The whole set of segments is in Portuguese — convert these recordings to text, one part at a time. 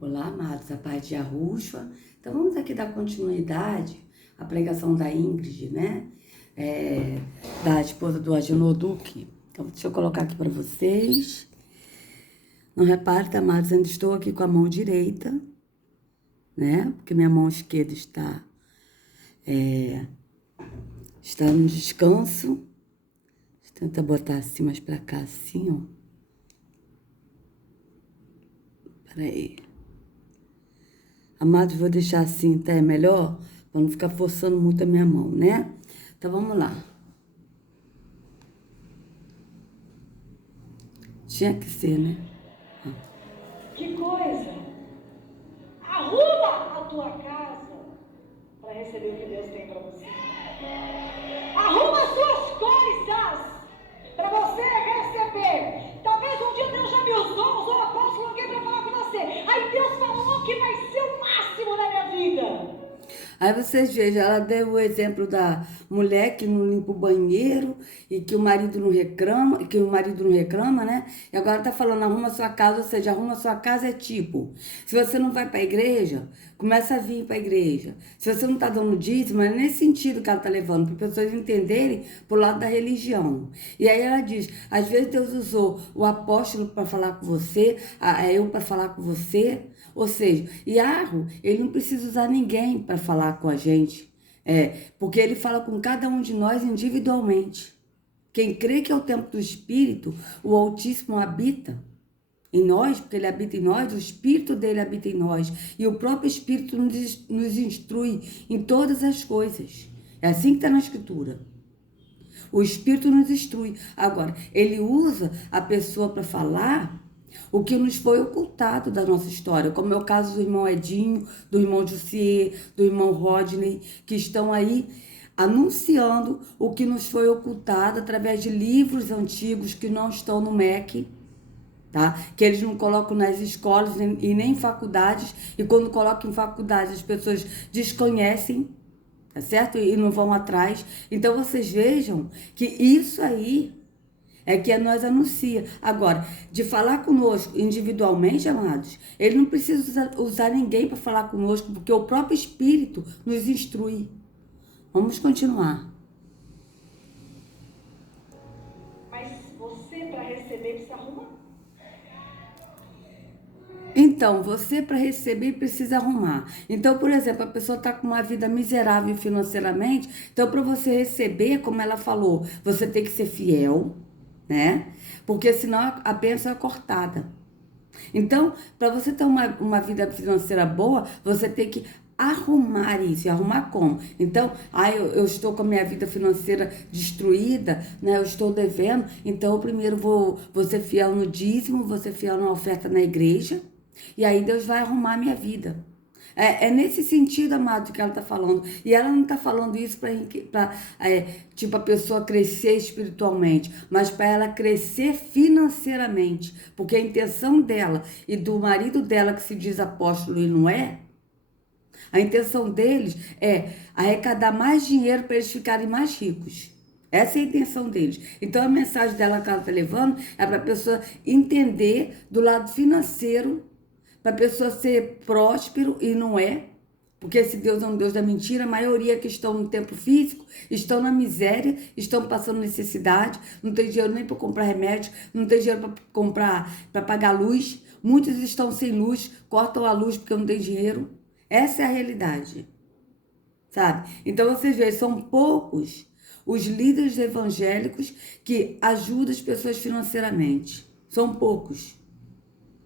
Olá, amados, a paz de Yahushua. Então, vamos aqui dar continuidade à pregação da Ingrid, né? Da esposa do Agenor Duque. Então, deixa eu colocar aqui para vocês. Não repare, amados, ainda estou aqui com a mão direita, né? Porque minha mão esquerda está no descanso. Tenta botar assim mais para cá, assim, ó. Peraí. Amados, vou deixar assim, tá? É melhor? Pra não ficar forçando muito a minha mão, né? Então, vamos lá. Tinha que ser, né? Que coisa! Arruma a tua casa para receber o que Deus tem para você. Arruma as suas coisas para você receber. Talvez um dia Deus já me usou o apóstolo alguém para falar com você. Aí Deus falou que vai ser o máximo na minha vida. Aí vocês vejam, ela deu o exemplo da mulher que não limpa o banheiro e que o marido não reclama, né? E agora tá falando, arruma sua casa, ou seja, arruma sua casa é tipo, se você não vai pra igreja, começa a vir pra igreja. Se você não tá dando dízimo, é nesse sentido que ela tá levando, para pessoas entenderem pro lado da religião. E aí ela diz, às vezes Deus usou o apóstolo para falar com você, eu para falar com você. Ou seja, Yahweh, ele não precisa usar ninguém para falar com a gente, porque ele fala com cada um de nós individualmente. Quem crê que é o templo do Espírito, o Altíssimo habita em nós, porque ele habita em nós, o Espírito dele habita em nós, e o próprio Espírito nos instrui em todas as coisas. É assim que está na Escritura. O Espírito nos instrui. Agora, ele usa a pessoa para falar o que nos foi ocultado da nossa história, como é o caso do irmão Edinho, do irmão Jussier, do irmão Rodney, que estão aí anunciando o que nos foi ocultado através de livros antigos que não estão no MEC, tá? Que eles não colocam nas escolas e nem em faculdades, e quando colocam em faculdades as pessoas desconhecem, tá certo? E não vão atrás. Então vocês vejam que isso aí é que nós anuncia. Agora, de falar conosco individualmente, amados, ele não precisa usar ninguém para falar conosco, porque o próprio Espírito nos instrui. Vamos continuar. Mas você, para receber, precisa arrumar. Então, você para receber precisa arrumar. Então, por exemplo, a pessoa está com uma vida miserável financeiramente, então para você receber, como ela falou, você tem que ser fiel, né? Porque senão a bênção é cortada. Então, para você ter uma vida financeira boa, você tem que arrumar isso. E arrumar como? Então, eu estou com a minha vida financeira destruída, né? Eu estou devendo, então eu primeiro vou ser fiel no dízimo, vou ser fiel na oferta na igreja, e aí Deus vai arrumar a minha vida. É nesse sentido, amado, que ela está falando. E ela não está falando isso para tipo, a pessoa crescer espiritualmente, mas para ela crescer financeiramente. Porque a intenção dela e do marido dela, que se diz apóstolo e não é, a intenção deles é arrecadar mais dinheiro para eles ficarem mais ricos. Essa é a intenção deles. Então, a mensagem dela que ela está levando é para a pessoa entender do lado financeiro, para a pessoa ser próspero e não é. Porque esse Deus é um Deus da mentira. A maioria que estão no templo físico estão na miséria, estão passando necessidade, não tem dinheiro nem para comprar remédio, não tem dinheiro para comprar, para pagar luz. Muitos estão sem luz, cortam a luz porque não tem dinheiro. Essa é a realidade, sabe? Então vocês veem, são poucos os líderes evangélicos que ajudam as pessoas financeiramente. São poucos.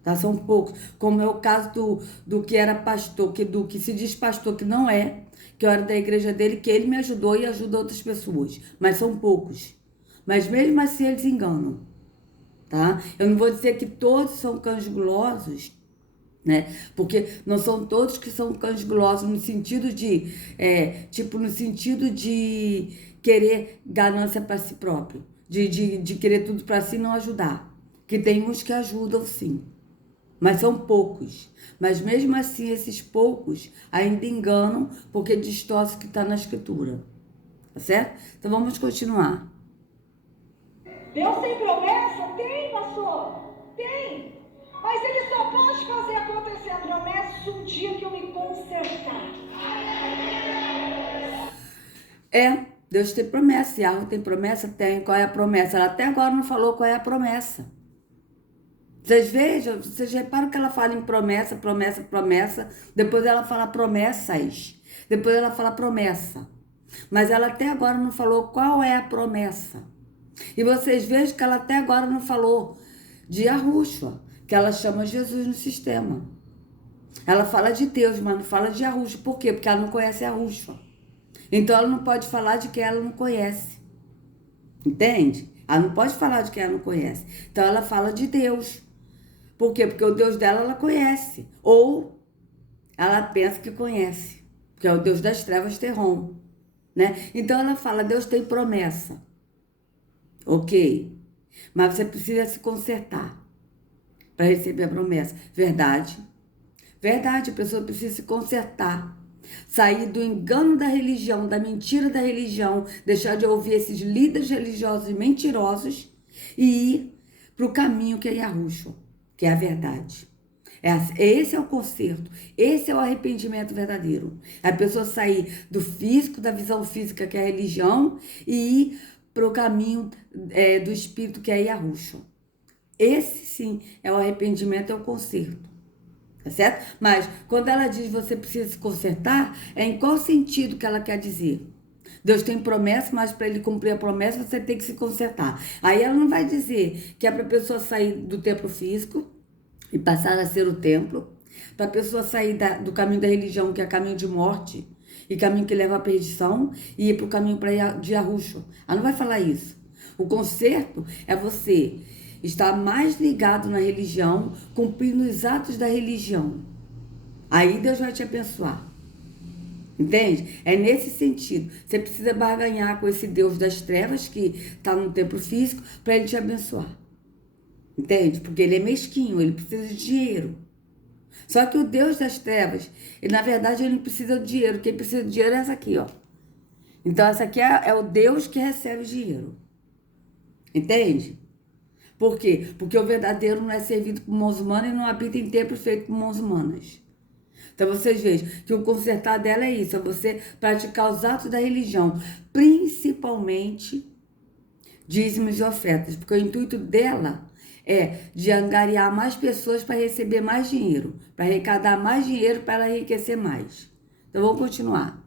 Tá? São poucos, como é o caso do que era pastor, do que se diz pastor, que não é, que eu era da igreja dele, que ele me ajudou e ajuda outras pessoas, mas são poucos. Mas mesmo assim eles enganam, tá? Eu não vou dizer que todos são cães gulosos, né? Porque não são todos que são cães gulosos no sentido de, no sentido de querer ganância para si próprio, de querer tudo para si e não ajudar. Que tem uns que ajudam sim. Mas são poucos. Mas mesmo assim, esses poucos ainda enganam porque distorcem o que está na Escritura. Tá certo? Então vamos continuar. Deus tem promessa? Tem, pastor. Tem. Mas ele só pode fazer acontecer a promessa promessa um dia que eu me consertar. Deus tem promessa. Yahweh tem promessa? Tem. Qual é a promessa? Ela até agora não falou qual é a promessa. Vocês vejam, vocês reparam que ela fala em promessa, promessa, promessa. Depois ela fala promessas. Depois ela fala promessa. Mas ela até agora não falou qual é a promessa. E vocês vejam que ela até agora não falou de Yahushua, que ela chama Jesus no sistema. Ela fala de Deus, mas não fala de Yahushua. Por quê? Porque ela não conhece Yahushua. Então ela não pode falar de quem ela não conhece. Entende? Ela não pode falar de quem ela não conhece. Então ela fala de Deus. Por quê? Porque o Deus dela ela conhece. Ou ela pensa que conhece. Que é o Deus das trevas, Terrom. Né? Então ela fala, Deus tem promessa. Ok. Mas você precisa se consertar para receber a promessa. Verdade. Verdade, a pessoa precisa se consertar. Sair do engano da religião, da mentira da religião, deixar de ouvir esses líderes religiosos mentirosos e ir para o caminho que é Yahushua, que é a verdade. Esse é o conserto, esse é o arrependimento verdadeiro. É a pessoa sair do físico, da visão física, que é a religião, e ir para o caminho do espírito, que é Yahushua. Esse sim é o arrependimento, é o conserto. Tá certo? Mas quando ela diz você precisa se consertar, é em qual sentido que ela quer dizer? Deus tem promessa, mas para ele cumprir a promessa você tem que se consertar. Aí ela não vai dizer que é para a pessoa sair do templo físico e passar a ser o templo, para a pessoa sair do caminho da religião, que é caminho de morte, e caminho que leva à perdição, e ir para o caminho de Yahushua. Ela não vai falar isso. O conserto é você estar mais ligado na religião, cumprindo os atos da religião. Aí Deus vai te abençoar. Entende? É nesse sentido. Você precisa barganhar com esse Deus das trevas que está no templo físico para ele te abençoar. Entende? Porque ele é mesquinho, ele precisa de dinheiro. Só que o Deus das trevas, na verdade, ele não precisa de dinheiro. Quem precisa de dinheiro é essa aqui, ó. Então, essa aqui é o Deus que recebe o dinheiro. Entende? Por quê? Porque o verdadeiro não é servido por mãos humanas e não habita em templo feito por mãos humanas. Então vocês vejam que o consertar dela é isso, é você praticar os atos da religião, principalmente dízimos e ofertas, porque o intuito dela é de angariar mais pessoas para receber mais dinheiro, para arrecadar mais dinheiro para ela enriquecer mais. Então vamos continuar.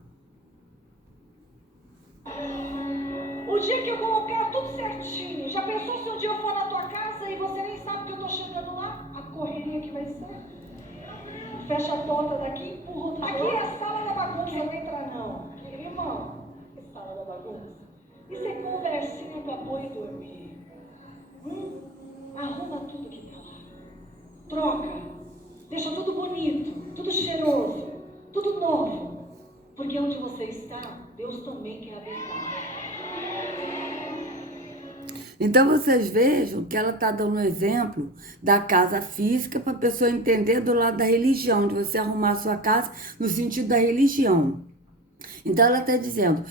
O dia que eu colocar tudo certinho, já pensou se um dia eu for na tua casa e você nem sabe que eu tô chegando lá? A correria que vai ser. Fecha a porta daqui, empurra. Aqui é a sala da bagunça, não entra não. Irmão, é sala da bagunça. Isso é conversinha pra pôr e dormir. Arruma tudo que tá lá. Troca. Deixa tudo bonito, tudo cheiroso, tudo novo. Porque onde você está, Deus também quer habitar. Então vocês vejam que ela está dando um exemplo da casa física para a pessoa entender do lado da religião, de você arrumar a sua casa no sentido da religião. Então ela está dizendo,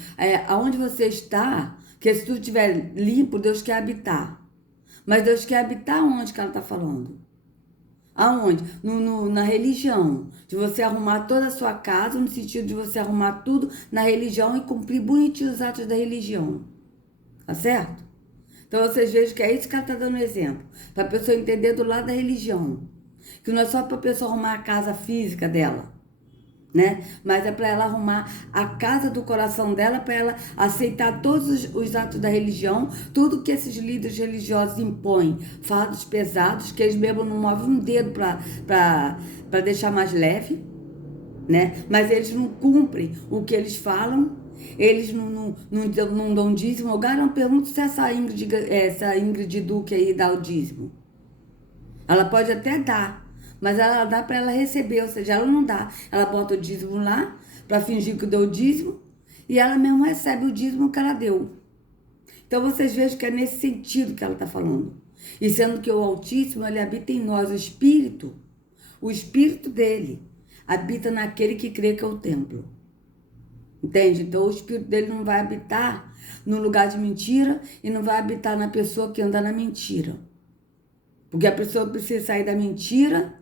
aonde você está, que se tudo estiver limpo, Deus quer habitar. Mas Deus quer habitar onde que ela está falando? Aonde? Na religião. De você arrumar toda a sua casa, no sentido de você arrumar tudo na religião e cumprir bonitinho os atos da religião. Tá certo? Então vocês vejam que é isso que ela está dando exemplo. Para a pessoa entender do lado da religião. Que não é só para a pessoa arrumar a casa física dela, né? Mas é para ela arrumar a casa do coração dela, para ela aceitar todos os atos da religião, tudo que esses líderes religiosos impõem, fardos pesados, que eles mesmo não movem um dedo para deixar mais leve, né? Mas eles não cumprem o que eles falam, eles não dão dízimo. Eu não pergunto se essa Ingrid Duque aí dá o dízimo. Ela pode até dar, mas ela dá para ela receber, ou seja, ela não dá. Ela bota o dízimo lá para fingir que deu o dízimo e ela mesmo recebe o dízimo que ela deu. Então vocês vejam que é nesse sentido que ela está falando. E sendo que o Altíssimo, ele habita em nós, o Espírito dele habita naquele que crê que é o templo. Entende? Então o Espírito dele não vai habitar no lugar de mentira e não vai habitar na pessoa que anda na mentira. Porque a pessoa precisa sair da mentira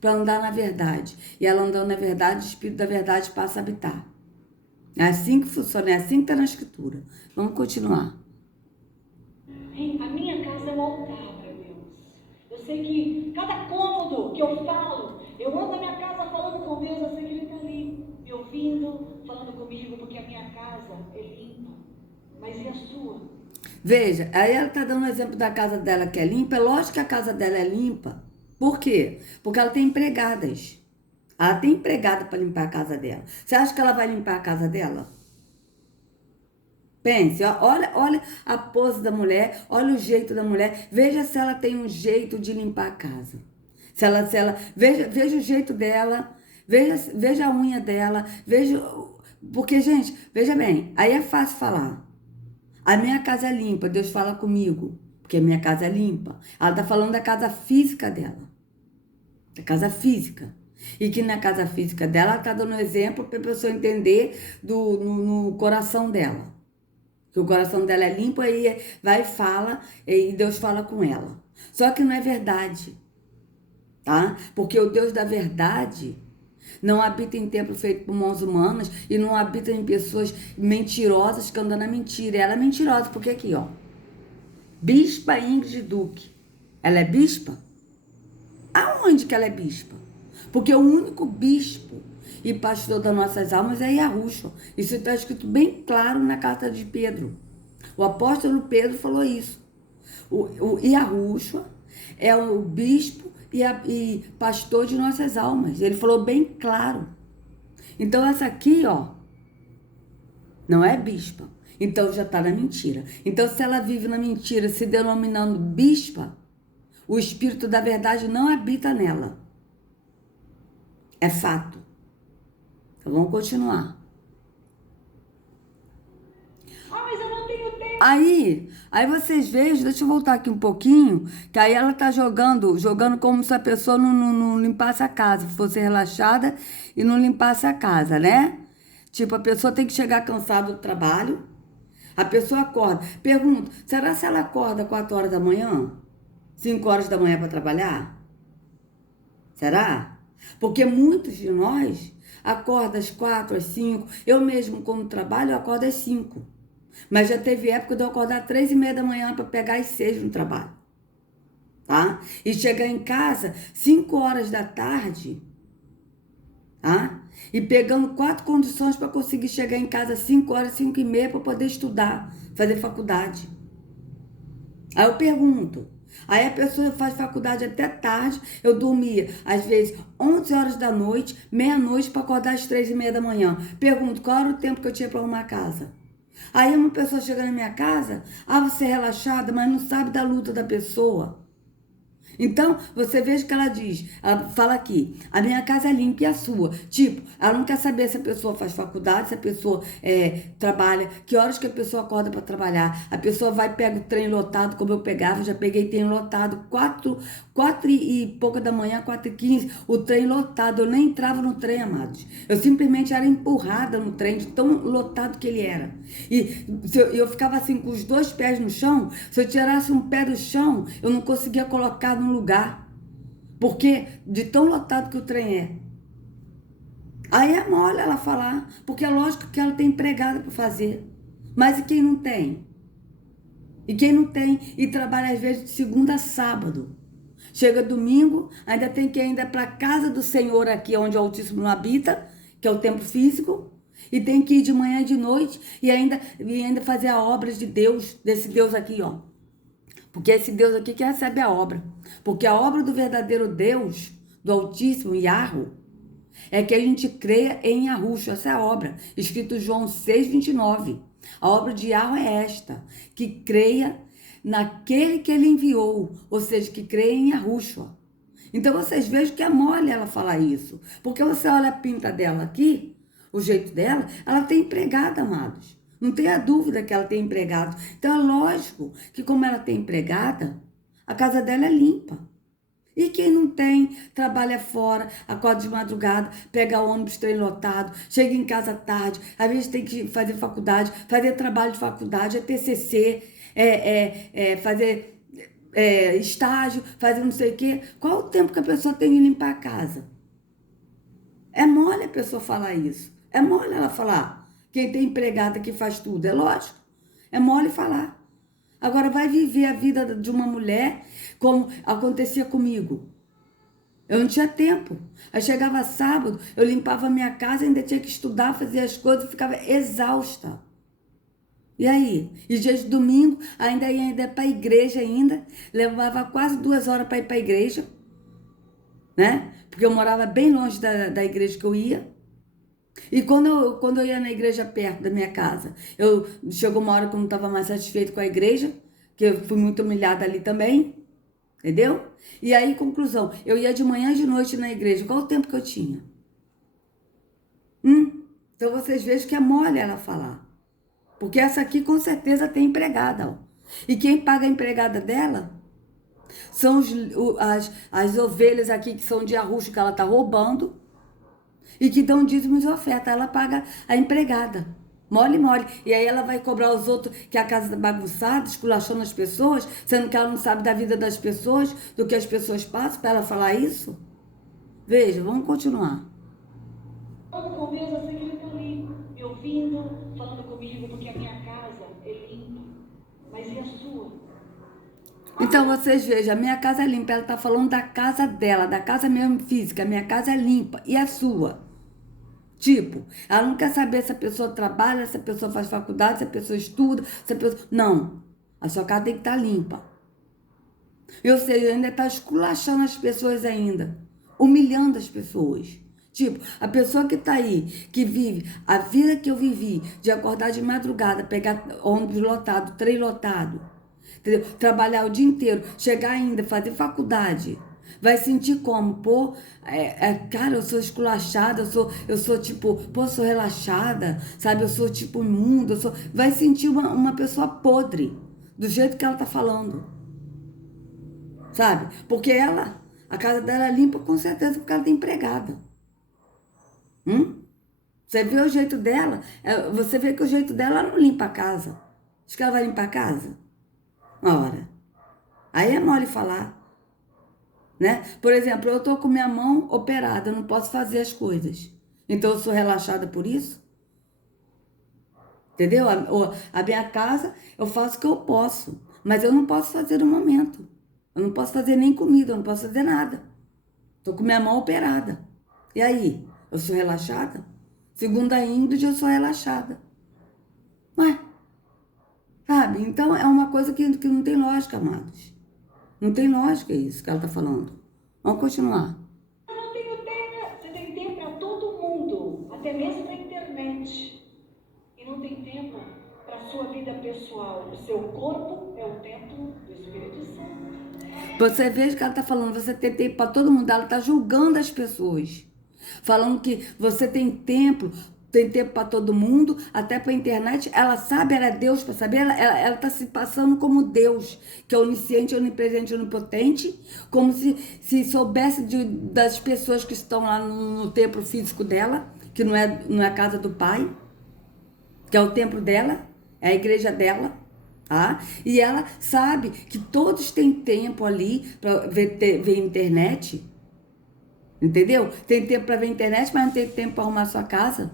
para andar na verdade. E ela andando na verdade, o Espírito da verdade passa a habitar. É assim que funciona, é assim que está na Escritura. Vamos continuar. A minha casa é um altar para Deus. Eu sei que cada cômodo que eu falo, eu ando na minha casa falando com Deus, eu sei que Ele está ali, me ouvindo, falando comigo, porque a minha casa é limpa. Mas e a sua? Veja, aí ela está dando o exemplo da casa dela que é limpa. É lógico que a casa dela é limpa. Por quê? Porque ela tem empregadas. Ela tem empregada para limpar a casa dela. Você acha que ela vai limpar a casa dela? Pense, olha a pose da mulher, olha o jeito da mulher. Veja se ela tem um jeito de limpar a casa. Veja o jeito dela, veja a unha dela, porque, gente, veja bem, aí é fácil falar. A minha casa é limpa, Deus fala comigo, porque a minha casa é limpa. Ela está falando da casa física dela, da casa física. E que na casa física dela, ela está dando um exemplo para a pessoa entender no coração dela. Que o coração dela é limpo, aí vai e fala, e Deus fala com ela. Só que não é verdade, tá? Porque o Deus da verdade não habita em templo feito por mãos humanas e não habita em pessoas mentirosas que andam na mentira. Ela é mentirosa, porque aqui, ó. Bispa Ingrid Duque. Ela é bispa? Aonde que ela é bispa? Porque o único bispo e pastor das nossas almas é Yahushua. Isso está escrito bem claro na carta de Pedro. O apóstolo Pedro falou isso. O Yahushua é o bispo e pastor de nossas almas. Ele falou bem claro. Então essa aqui, ó, não é bispa. Então já está na mentira. Então se ela vive na mentira, se denominando bispa, o Espírito da verdade não habita nela. É fato. Então vamos continuar. Mas eu não tenho tempo. Aí vocês vejam, deixa eu voltar aqui um pouquinho, que aí ela tá jogando como se a pessoa não limpasse a casa, fosse relaxada e não limpasse a casa, né? Tipo, a pessoa tem que chegar cansada do trabalho, a pessoa acorda. Pergunto, será se ela acorda 4 horas da manhã? 5 horas da manhã para trabalhar? Será? Porque muitos de nós acordam às 4, às 5. Eu mesmo, quando trabalho, eu acordo às 5. Mas já teve época de eu acordar às 3:30 da manhã para pegar às 6 no trabalho. Tá? E chegar em casa 5 horas da tarde. Tá? E pegando 4 condições para conseguir chegar em casa às 5 horas, 5:30 para poder estudar, fazer faculdade. Aí eu pergunto. Aí a pessoa faz faculdade até tarde. Eu dormia, às vezes, 11 horas da noite, meia-noite, para acordar às 3:30 da manhã. Pergunto, qual era o tempo que eu tinha para arrumar a casa? Aí uma pessoa chega na minha casa, você é relaxada, mas não sabe da luta da pessoa. Então, você veja que ela diz, ela fala aqui, a minha casa é limpa e a sua. Tipo, ela não quer saber se a pessoa faz faculdade, se a pessoa trabalha, que horas que a pessoa acorda para trabalhar. A pessoa vai e pega o trem lotado, como eu pegava, já peguei trem lotado, 4 e pouca da manhã, 4:15, o trem lotado. Eu nem entrava no trem, amados. Eu simplesmente era empurrada no trem, de tão lotado que ele era. E eu ficava assim, com os 2 pés no chão. Se eu tirasse um pé do chão, eu não conseguia colocar no lugar, porque de tão lotado que o trem é. Aí é mole ela falar, porque é lógico que ela tem empregada para fazer. Mas e quem não tem? E quem não tem e trabalha às vezes de segunda a sábado? Chega domingo, ainda tem que ir ainda para a casa do Senhor aqui, onde o Altíssimo não habita, que é o templo físico, e tem que ir de manhã e de noite e ainda fazer a obra de Deus, desse Deus aqui, ó. Porque é esse Deus aqui que recebe a obra. Porque a obra do verdadeiro Deus, do Altíssimo, Yahweh, é que a gente creia em Yahushua. Essa é a obra. Escrito João 6:29. A obra de Yahweh é esta, que creia naquele que ele enviou. Ou seja, que creia em Yahushua. Então vocês vejam que é mole ela falar isso. Porque você olha a pinta dela aqui, o jeito dela, ela tem empregada, amados. Não tenha dúvida que ela tem empregado. Então é lógico que como ela tem empregada, a casa dela é limpa. E quem não tem, trabalha fora, acorda de madrugada, pega ônibus, trem lotado, chega em casa tarde, às vezes tem que fazer faculdade, fazer trabalho de faculdade, TCC, fazer estágio, fazendo não sei o quê. Qual o tempo que a pessoa tem de limpar a casa? É mole a pessoa falar isso. É mole ela falar. Quem tem empregada que faz tudo, é lógico. É mole falar. Agora vai viver a vida de uma mulher como acontecia comigo. Eu não tinha tempo. Aí chegava sábado, eu limpava a minha casa, ainda tinha que estudar, fazer as coisas, eu ficava exausta. E aí? E dia de domingo, ainda ia para a igreja ainda, levava quase 2 horas para ir para a igreja, né? Porque eu morava bem longe da igreja que eu ia. E quando eu ia na igreja perto da minha casa, chegou uma hora que eu não estava mais satisfeito com a igreja, que eu fui muito humilhada ali também, entendeu? E aí, conclusão, eu ia de manhã e de noite na igreja. Qual o tempo que eu tinha? Então vocês vejam que é mole ela falar. Porque essa aqui com certeza tem empregada, ó. E quem paga a empregada dela são as ovelhas aqui que são de arrucho que ela tá roubando e que dão dízimos e oferta. Ela paga a empregada. Mole, mole. E aí ela vai cobrar os outros que a casa tá bagunçada, esculachando as pessoas, sendo que ela não sabe da vida das pessoas, do que as pessoas passam para ela falar isso? Veja, vamos continuar. Falando com Deus, eu sei que Ele está ali, me ouvindo, falando comigo, porque a minha casa é limpa. Mas e a sua? Então vocês vejam, a minha casa é limpa. Ela tá falando da casa dela, da casa mesmo física. A minha casa é limpa. E a sua? Tipo, ela não quer saber se a pessoa trabalha, se a pessoa faz faculdade, se a pessoa estuda, se a pessoa... Não. A sua casa tem que estar limpa. Ou seja, ainda está esculachando as pessoas ainda. Humilhando as pessoas. Tipo, a pessoa que está aí, que vive a vida que eu vivi, de acordar de madrugada, pegar ônibus lotado, trem lotado, entendeu? Trabalhar o dia inteiro, chegar ainda, fazer faculdade. Vai sentir como? Pô, cara, eu sou esculachada, eu sou tipo, pô, sou relaxada, sabe? Eu sou tipo imunda, vai sentir uma pessoa podre, do jeito que ela tá falando, sabe? Porque a casa dela é limpa com certeza porque ela tem empregada. Você vê o jeito dela, você vê que o jeito dela ela não limpa a casa. Acho que ela vai limpar a casa? Ora, aí é mole falar. Né? Por exemplo, eu tô com minha mão operada, eu não posso fazer as coisas. Então eu sou relaxada por isso? Entendeu? A minha casa, eu faço o que eu posso, mas eu não posso fazer no momento. Eu não posso fazer nem comida, eu não posso fazer nada. Tô com minha mão operada. E aí? Eu sou relaxada? Segundo a Ingrid, eu sou relaxada. Ué, sabe? Então é uma coisa que não tem lógica, amados. Não tem lógica isso que ela tá falando. Vamos continuar. Eu não tenho tempo. Você tem tempo para todo mundo, até mesmo na internet. E não tem tempo para a sua vida pessoal. O seu corpo é o templo do Espírito Santo. Você vê que ela está falando, você tem tempo para todo mundo, ela está julgando as pessoas. Falando que você tem tempo para todo mundo, até para a internet. Ela sabe, ela é Deus para saber, ela está se passando como Deus, que é onisciente, onipresente, onipotente, como se soubesse das pessoas que estão lá no templo físico dela, que não é a casa do Pai, que é o templo dela, é a igreja dela. Tá? E ela sabe que todos têm tempo ali para ver internet, entendeu? Tem tempo para ver internet, mas não tem tempo para arrumar sua casa.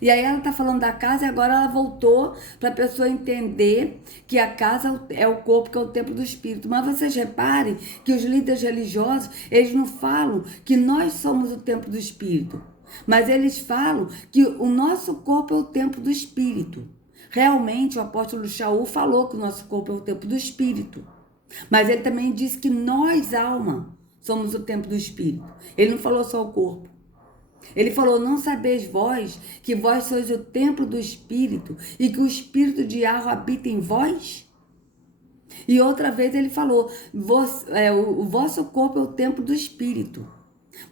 E aí ela tá falando da casa e agora ela voltou para a pessoa entender que a casa é o corpo, que é o templo do Espírito. Mas vocês reparem que os líderes religiosos, eles não falam que nós somos o templo do Espírito, mas eles falam que o nosso corpo é o templo do Espírito. Realmente o apóstolo Shaul falou que o nosso corpo é o templo do Espírito. Mas ele também disse que nós, alma, somos o templo do Espírito. Ele não falou só o corpo. Ele falou, não sabeis vós que vós sois o templo do Espírito e que o Espírito de Yahweh habita em vós? E outra vez ele falou, o vosso corpo é o templo do Espírito.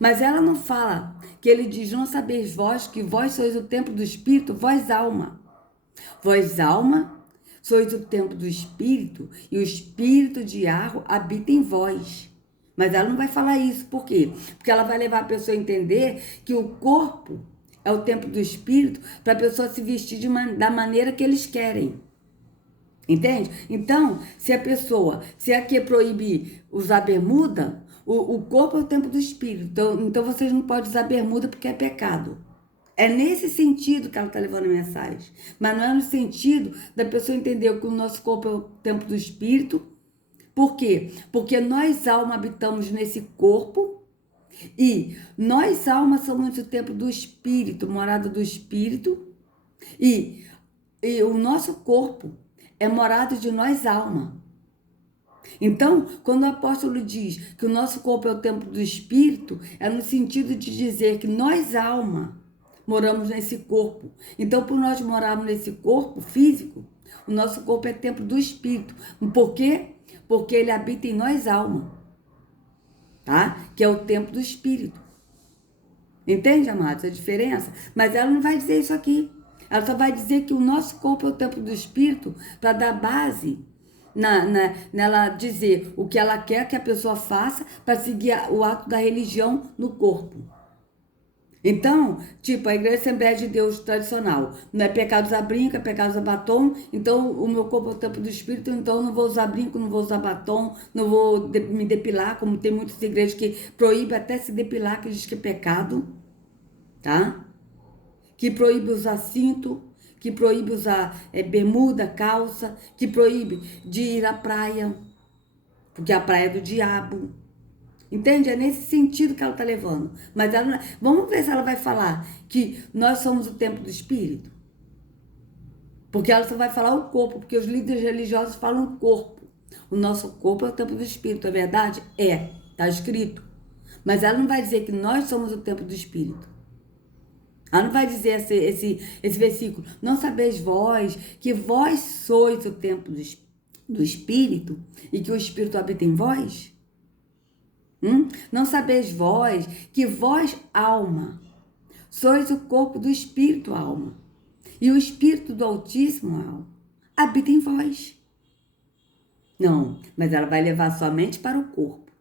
Mas ela não fala, que ele diz, não sabeis vós que vós sois o templo do Espírito, vós, alma. Vós, alma, sois o templo do Espírito e o Espírito de Yahweh habita em vós. Mas ela não vai falar isso. Por quê? Porque ela vai levar a pessoa a entender que o corpo é o templo do Espírito para a pessoa se vestir da maneira que eles querem. Entende? Então, se aqui proíbe usar bermuda, o corpo é o templo do espírito. Então vocês não podem usar bermuda porque é pecado. É nesse sentido que ela está levando a mensagem. Mas não é no sentido da pessoa entender que o nosso corpo é o templo do espírito. Por quê? Porque nós, alma, habitamos nesse corpo e nós, alma, somos o templo do espírito, morada do espírito. E o nosso corpo é morada de nós, alma. Então, quando o apóstolo diz que o nosso corpo é o templo do espírito, é no sentido de dizer que nós, alma, moramos nesse corpo. Então, por nós morarmos nesse corpo físico, o nosso corpo é templo do espírito. Por quê? Porque ele habita em nós, alma, tá? Que é o templo do espírito. Entende, amados, a diferença? Mas ela não vai dizer isso aqui. Ela só vai dizer que o nosso corpo é o templo do espírito para dar base nela dizer o que ela quer que a pessoa faça para seguir o ato da religião no corpo. Então, tipo, a Igreja Assembleia de Deus tradicional, não é pecado usar brinco, é pecado usar batom, então o meu corpo é o templo do Espírito, então eu não vou usar brinco, não vou usar batom, não vou me depilar, como tem muitas igrejas que proíbem até se depilar, que diz que é pecado, tá? Que proíbe usar cinto, que proíbe usar bermuda, calça, que proíbe de ir à praia, porque a praia é do diabo. Entende? É nesse sentido que ela está levando. Mas ela, vamos ver se ela vai falar que nós somos o templo do Espírito. Porque ela só vai falar o corpo, porque os líderes religiosos falam o corpo. O nosso corpo é o templo do Espírito, é verdade? É, está escrito. Mas ela não vai dizer que nós somos o templo do Espírito. Ela não vai dizer esse versículo, não sabeis vós que vós sois o templo do Espírito e que o Espírito habita em vós? Não sabeis vós que vós, alma, sois o corpo do Espírito, alma, e o Espírito do Altíssimo, alma, habita em vós? Não, mas ela vai levar somente para o corpo.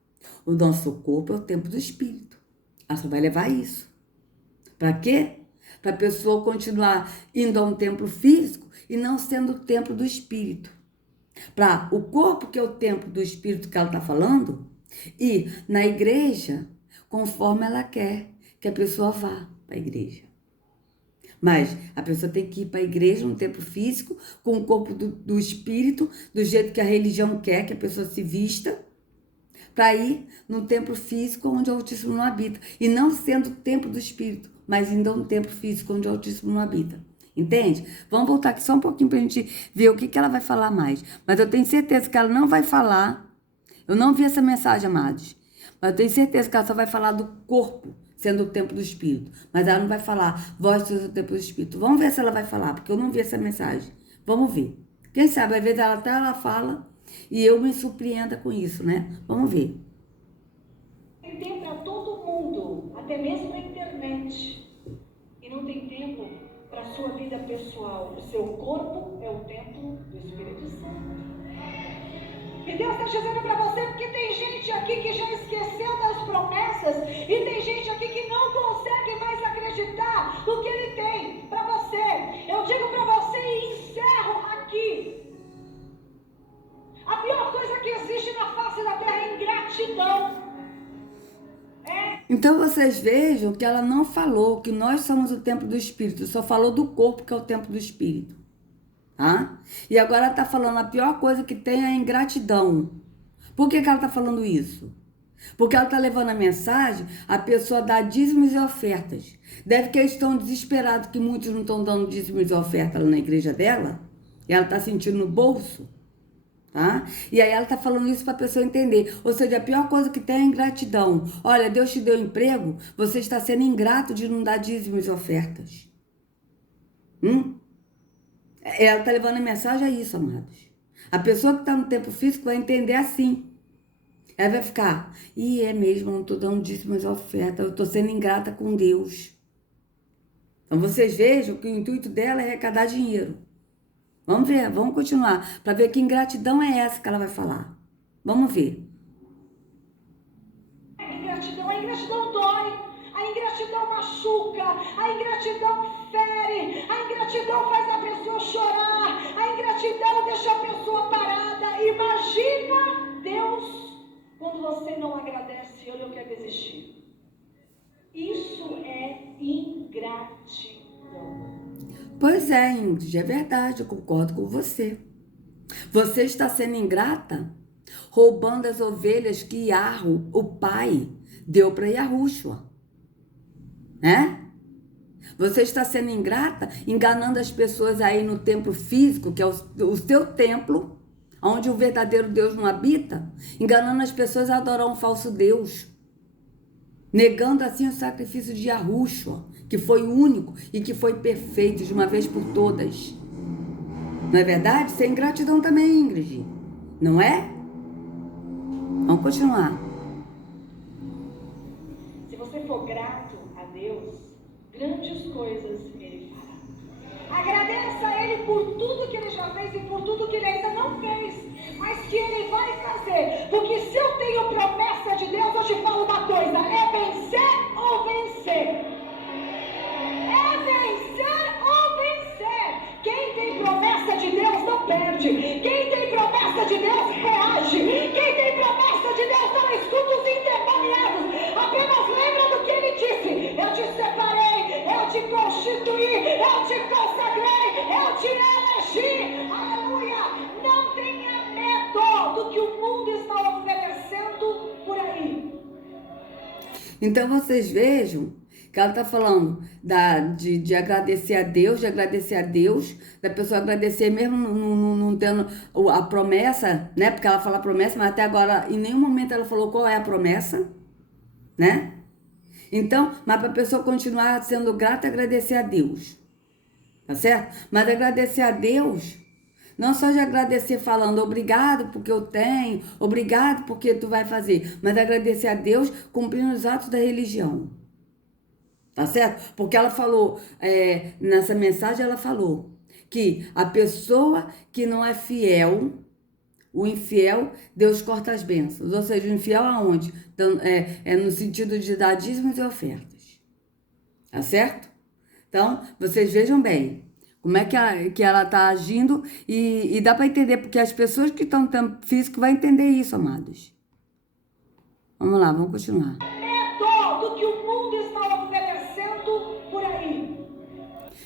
O nosso corpo é o templo do Espírito. Ela só vai levar isso. Para quê? Para a pessoa continuar indo a um templo físico e não sendo o templo do Espírito. Para o corpo, que é o templo do Espírito que ela está falando, e na igreja, conforme ela quer que a pessoa vá para a igreja. Mas a pessoa tem que ir para a igreja, no templo físico, com o corpo do espírito, do jeito que a religião quer que a pessoa se vista, para ir no templo físico onde o Altíssimo não habita. E não sendo o templo do espírito, mas indo a um templo físico onde o Altíssimo não habita. Entende? Vamos voltar aqui só um pouquinho para a gente ver o que ela vai falar mais. Mas eu tenho certeza que ela não vai falar. Eu não vi essa mensagem, amados. Mas eu tenho certeza que ela só vai falar do corpo sendo o templo do Espírito. Mas ela não vai falar, vós sois o templo do Espírito. Vamos ver se ela vai falar, porque eu não vi essa mensagem. Vamos ver. Quem sabe, às vezes ela fala e eu me surpreenda com isso, né? Vamos ver. Tem tempo para todo mundo, até mesmo na internet. E não tem tempo para a sua vida pessoal. O seu corpo é o templo do Espírito Santo. E Deus está dizendo para você, porque tem gente aqui que já esqueceu das promessas e tem gente aqui que não consegue mais acreditar no que Ele tem para você. Eu digo para você e encerro aqui. A pior coisa que existe na face da terra é ingratidão. Então vocês vejam que ela não falou que nós somos o templo do Espírito, só falou do corpo que é o templo do Espírito. Tá? E agora ela está falando a pior coisa que tem é a ingratidão. Por que ela está falando isso? Porque ela está levando a mensagem a pessoa dar dízimos e ofertas. Deve que eles estão desesperados que muitos não estão dando dízimos e ofertas lá na igreja dela. E ela está sentindo no bolso. Tá? E aí ela está falando isso para a pessoa entender. Ou seja, a pior coisa que tem é a ingratidão. Olha, Deus te deu emprego, você está sendo ingrato de não dar dízimos e ofertas. Ela está levando a mensagem a isso, amados. A pessoa que está no tempo físico vai entender assim. Ela vai ficar, é mesmo, eu não estou dando dízimos e ofertas, eu estou sendo ingrata com Deus. Então vocês vejam que o intuito dela é arrecadar dinheiro. Vamos ver, vamos continuar, para ver que ingratidão é essa que ela vai falar. Vamos ver. A ingratidão dói, a ingratidão machuca, a ingratidão fere, a ingratidão faz a pessoa chorar, a ingratidão ingratidão deixa a pessoa parada. Imagina Deus quando você não agradece, ele não quer desistir. Isso é ingratidão. Pois é, Ingrid, é verdade, eu concordo com você. Você está sendo ingrata, roubando as ovelhas que Yarro, o pai, deu para Yahushua. Né? Você está sendo ingrata, enganando as pessoas aí no templo físico, que é o seu templo, onde o verdadeiro Deus não habita, enganando as pessoas a adorar um falso Deus, negando assim o sacrifício de Yahushua, que foi único e que foi perfeito de uma vez por todas. Não é verdade? Sem ingratidão também, Ingrid. Não é? Vamos continuar. Se você for grato a Deus, grandes coisas ele fará. Agradeça a ele por tudo que ele já fez e por tudo que ele ainda não fez, mas que ele vai fazer. Porque se eu tenho promessa de Deus, eu te falo uma coisa: é vencer ou vencer. É vencer ou vencer. Quem tem promessa de Deus não perde. Quem tem promessa de Deus reage. Quem tem promessa de Deus não escuta os endemoniados. Apenas lembra do que ele disse: eu te separei, eu te constituí, eu te consagrei, eu te elegi. Aleluia! Não tenha medo do que o mundo está oferecendo por aí. Então vocês vejam que ela está falando de agradecer a Deus, da pessoa agradecer mesmo não tendo a promessa, né? Porque ela fala promessa, mas até agora em nenhum momento ela falou qual é a promessa, né? Então, mas para a pessoa continuar sendo grata, agradecer a Deus, tá certo? Mas agradecer a Deus, não só de agradecer falando obrigado porque eu tenho, obrigado porque tu vai fazer, mas agradecer a Deus cumprindo os atos da religião. Tá certo? Porque ela falou, nessa mensagem ela falou que a pessoa que não é fiel, o infiel, Deus corta as bênçãos. Ou seja, o infiel aonde? Então, no sentido de dar dízimos e ofertas. Tá certo? Então, vocês vejam bem como é que ela tá agindo e dá para entender, porque as pessoas que estão no tempo físico vão entender isso, amados. Vamos lá, vamos continuar. Do que o mundo está oferecendo por aí.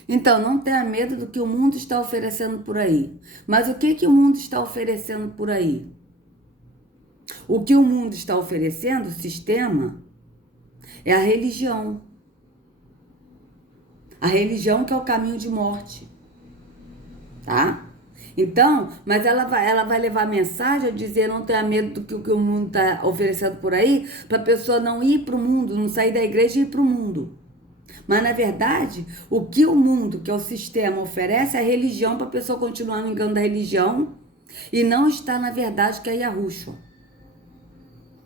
Então, não tenha medo do que o mundo está oferecendo por aí. Mas o que o mundo está oferecendo por aí? O que o mundo está oferecendo, o sistema, é a religião. A religião que é o caminho de morte. Tá? Então, mas ela vai levar a mensagem a dizer não tenha medo do que o mundo está oferecendo por aí, para a pessoa não ir para o mundo, não sair da igreja e ir para o mundo. Mas, na verdade, o que o mundo, que é o sistema, oferece é a religião para a pessoa continuar no engano da religião e não está na verdade que é Yahushua.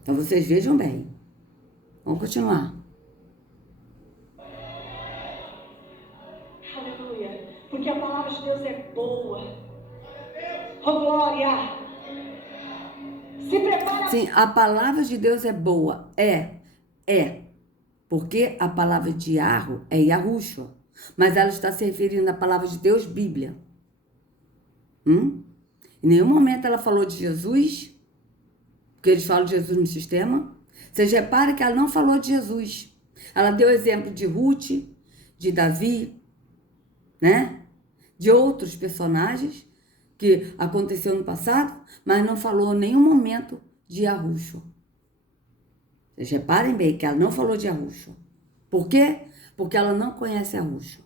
Então, vocês vejam bem. Vamos continuar. Aleluia. Porque a palavra de Deus é boa. Oh, glória. Se prepara. Sim, a palavra de Deus é boa. É. Porque a palavra de Yarro é Yahushua. Mas ela está se referindo à palavra de Deus, Bíblia. Em nenhum momento ela falou de Jesus, porque eles falam de Jesus no sistema. Vocês reparem que ela não falou de Jesus. Ela deu exemplo de Ruth, de Davi, né? De outros personagens que aconteceu no passado, mas não falou em nenhum momento de Yahushua. Vocês reparem bem que ela não falou de Yahushua. Por quê? Porque ela não conhece Yahushua.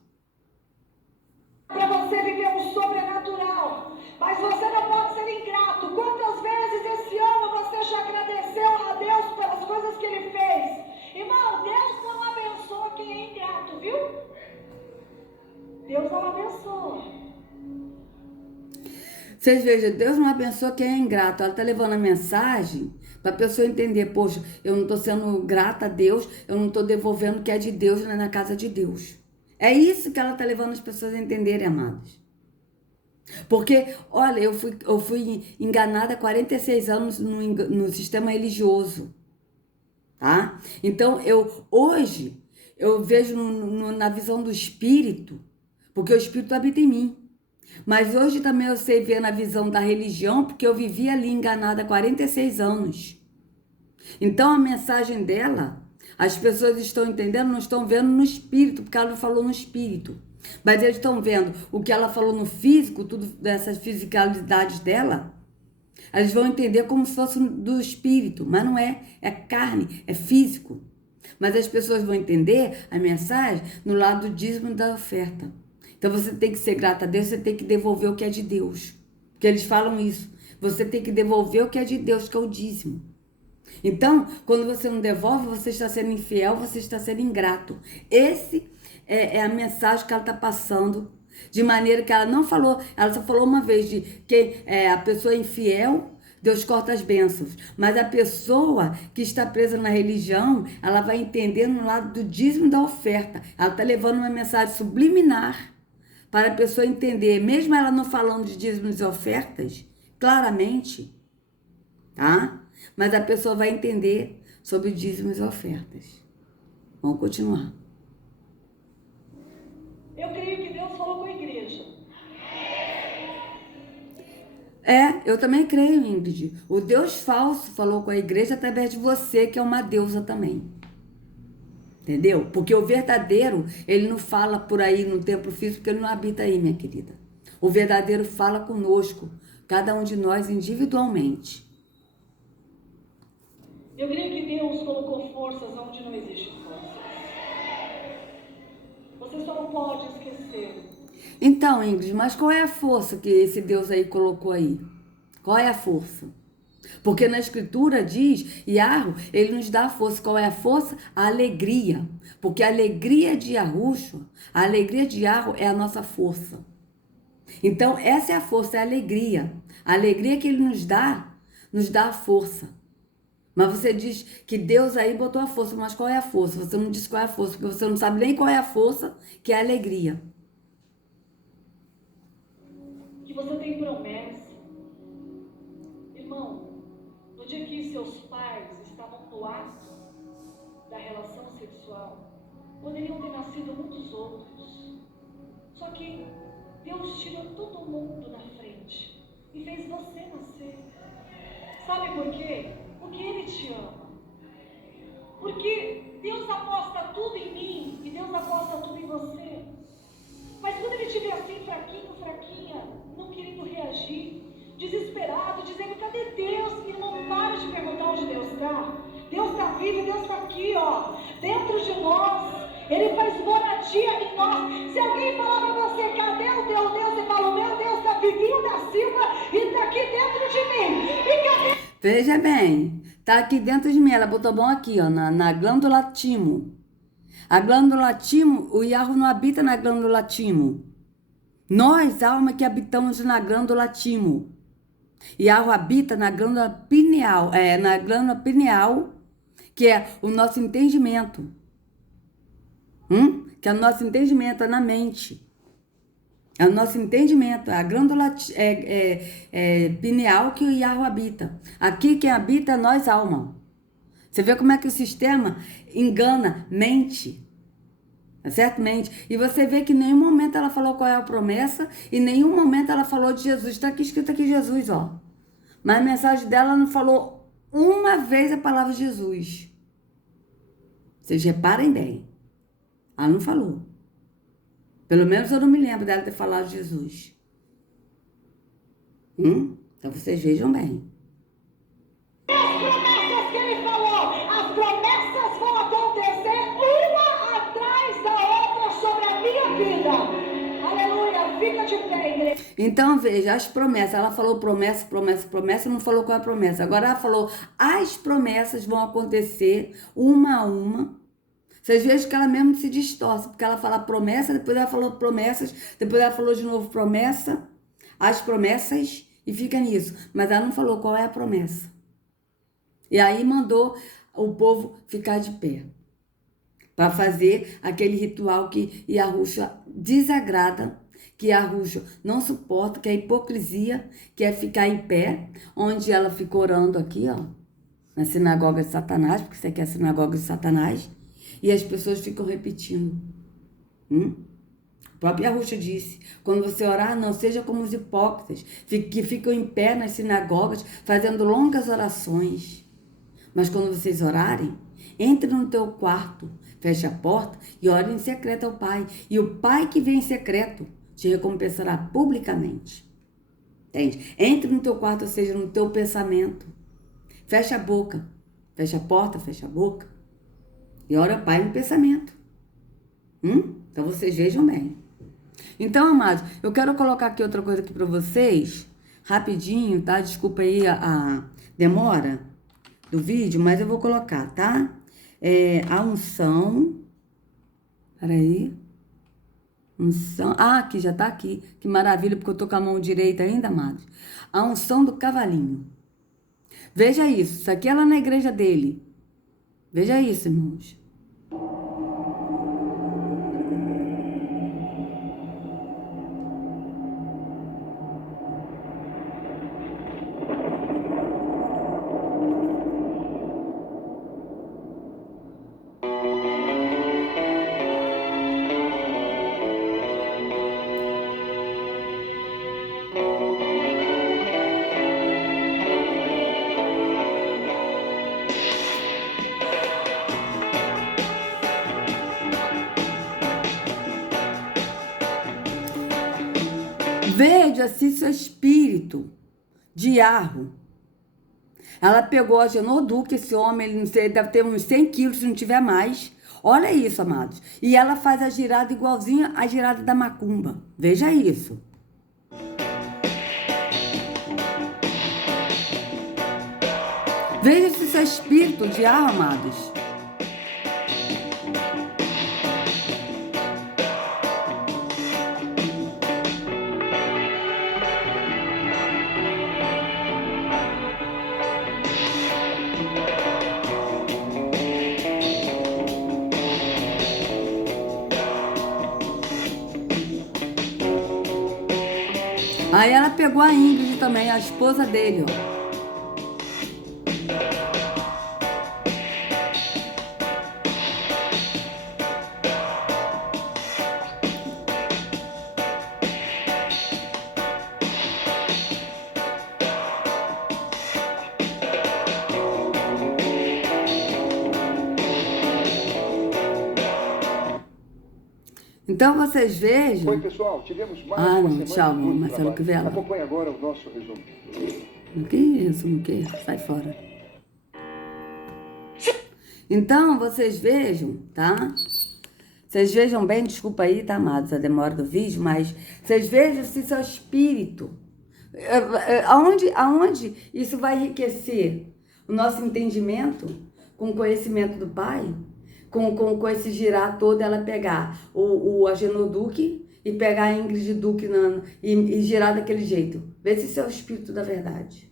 Para você viver um sobrenatural, mas você não pode ser ingrato. Quantas vezes esse ano você já agradeceu a Deus pelas coisas que Ele fez? Irmão, Deus não abençoa quem é ingrato, viu? Deus não abençoa. Vocês vejam, Deus não abençoa quem é ingrato. Ela está levando a mensagem para a pessoa entender, poxa, eu não estou sendo grata a Deus, eu não estou devolvendo o que é de Deus na casa de Deus. É isso que ela está levando as pessoas a entenderem, amados. Porque, olha, eu fui enganada há 46 anos no sistema religioso, tá? Então, hoje, eu vejo na visão do Espírito, porque o Espírito habita em mim. Mas hoje também eu sei ver na visão da religião, porque eu vivi ali enganada há 46 anos. Então a mensagem dela, as pessoas estão entendendo, não estão vendo no espírito, porque ela não falou no espírito. Mas eles estão vendo o que ela falou no físico, tudo dessas fisicalidades dela. Eles vão entender como se fosse do espírito, mas não é, é carne, é físico. Mas as pessoas vão entender a mensagem no lado do dízimo e da oferta. Então você tem que ser grata a Deus, você tem que devolver o que é de Deus. Porque eles falam isso. Você tem que devolver o que é de Deus, que é o dízimo. Então, quando você não devolve, você está sendo infiel, você está sendo ingrato. Esse é a mensagem que ela está passando, de maneira que ela não falou, ela só falou uma vez de que a pessoa é infiel, Deus corta as bênçãos. Mas a pessoa que está presa na religião, ela vai entender no lado do dízimo e da oferta. Ela está levando uma mensagem subliminar para a pessoa entender, mesmo ela não falando de dízimos e ofertas, claramente, tá? Mas a pessoa vai entender sobre dízimos e ofertas. Vamos continuar. Eu creio que Deus falou com a igreja. Eu também creio, Ingrid. O Deus falso falou com a igreja através de você, que é uma deusa também. Entendeu? Porque o verdadeiro, ele não fala por aí no templo físico, porque ele não habita aí, minha querida. O verdadeiro fala conosco, cada um de nós individualmente. Eu creio que Deus colocou forças onde não existem forças. Você só não pode esquecer. Então, Ingrid, mas qual é a força que esse Deus aí colocou aí? Qual é a força? Porque na escritura diz, Yahweh, ele nos dá a força. Qual é a força? A alegria. Porque a alegria de Yahushua, a alegria de Yahweh é a nossa força. Então, essa é a força, é a alegria. A alegria que ele nos dá a força. Mas você diz que Deus aí botou a força, mas qual é a força? Você não diz qual é a força, porque você não sabe nem qual é a força, que é a alegria. Que você tem promessa. Irmão, no dia que seus pais estavam no ato da relação sexual, poderiam ter nascido muitos outros. Só que Deus tirou todo mundo na frente e fez você nascer. Sabe por quê? Porque Ele te ama. Porque Deus aposta tudo em mim e Deus aposta tudo em você. Mas quando Ele te vê assim, fraquinho, fraquinha, não querendo reagir, desesperado, dizendo, cadê Deus? Irmão, para de perguntar onde Deus está. Deus está vivo, Deus está aqui, ó, dentro de nós. Ele faz moradia em nós. Se alguém falar para você, cadê o teu Deus? Você fala, o meu Deus está vivinho da Silva e está aqui dentro de mim. E cadê? Veja bem, tá aqui dentro de mim, ela botou bom aqui, ó, na glândula timo. A glândula timo, o Yahweh não habita na glândula timo. Nós, alma que habitamos na glândula timo. Yahweh habita na glândula pineal, que é o nosso entendimento. Que é o nosso entendimento, é na mente. É o nosso entendimento, a glândula pineal que o Yahweh habita. Aqui quem habita é nós, alma. Você vê como é que o sistema engana, mente. Tá certo? Mente. E você vê que em nenhum momento ela falou qual é a promessa, e em nenhum momento ela falou de Jesus. Está aqui escrito aqui Jesus, ó. Mas a mensagem dela não falou uma vez a palavra Jesus. Vocês reparem bem. Ela não falou. Pelo menos eu não me lembro dela ter falado Jesus. Então vocês vejam bem. As promessas que Ele falou, as promessas vão acontecer uma atrás da outra sobre a minha vida. Aleluia, fica de pé, igreja. Então veja, as promessas, ela falou promessa, promessa, promessa, não falou qual é a promessa. Agora ela falou, as promessas vão acontecer uma a uma. Vocês vejam que ela mesmo se distorce, porque ela fala promessa, depois ela falou promessas, depois ela falou de novo promessa, as promessas, e fica nisso. Mas ela não falou qual é a promessa. E aí mandou o povo ficar de pé, para fazer aquele ritual que Yahushua desagrada, que Yahushua não suporta, que é a hipocrisia, que é ficar em pé, onde ela ficou orando aqui, ó, na sinagoga de Satanás, porque isso aqui é a sinagoga de Satanás, e as pessoas ficam repetindo. A própria Arusha disse, quando você orar, não seja como os hipócritas, que ficam em pé nas sinagogas, fazendo longas orações. Mas quando vocês orarem, entre no teu quarto, feche a porta e ore em secreto ao Pai. E o Pai que vem em secreto te recompensará publicamente. Entende? Entre no teu quarto, ou seja, no teu pensamento. Fecha a boca. Fecha a porta, fecha a boca. E ora ao Pai no pensamento. Então vocês vejam bem. Então, amados, eu quero colocar aqui outra coisa aqui para vocês. Rapidinho, tá? Desculpa aí a demora do vídeo, mas eu vou colocar, tá? A unção. Peraí. Unção. Ah, aqui, já tá aqui. Que maravilha, porque eu tô com a mão direita ainda, amados. A unção do cavalinho. Veja isso. Isso aqui é lá na igreja dele. Veja isso, irmãos. Veja-se seu espírito de Arro. Ela pegou a Genoduque, esse homem, ele não sei, deve ter uns 100 quilos, se não tiver mais. Olha isso, amados. E ela faz a girada igualzinha à girada da macumba. Veja isso. Veja-se seu espírito de Arro, amados. Aí ela pegou a Ingrid também, a esposa dele, ó. Então vocês vejam. Oi, pessoal, tivemos mais uma semana tchau, de muito Marcelo trabalho. Crivella. Acompanhe agora o nosso resumo. Que resumo, que? Sai fora. Então vocês vejam, tá? Vocês vejam bem, desculpa aí, tá, amados, a demora do vídeo, mas vocês vejam se seu espírito, aonde isso vai enriquecer o nosso entendimento com o conhecimento do Pai, com esse girar todo, ela pegar a Genoduque e pegar a Ingrid Duque e girar daquele jeito. Vê se isso é o espírito da verdade.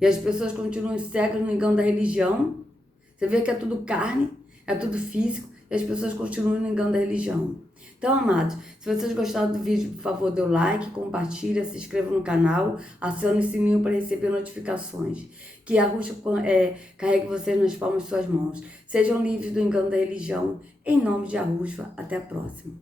E as pessoas continuam cegas no engano da religião. Você vê que é tudo carne, é tudo físico, e as pessoas continuam no engano da religião. Então, amados, se vocês gostaram do vídeo, por favor, dê o like, compartilha, se inscreva no canal, acione o sininho para receber notificações. Que a Arusha carregue vocês nas palmas de suas mãos. Sejam livres do engano da religião. Em nome de Arusha, até a próxima.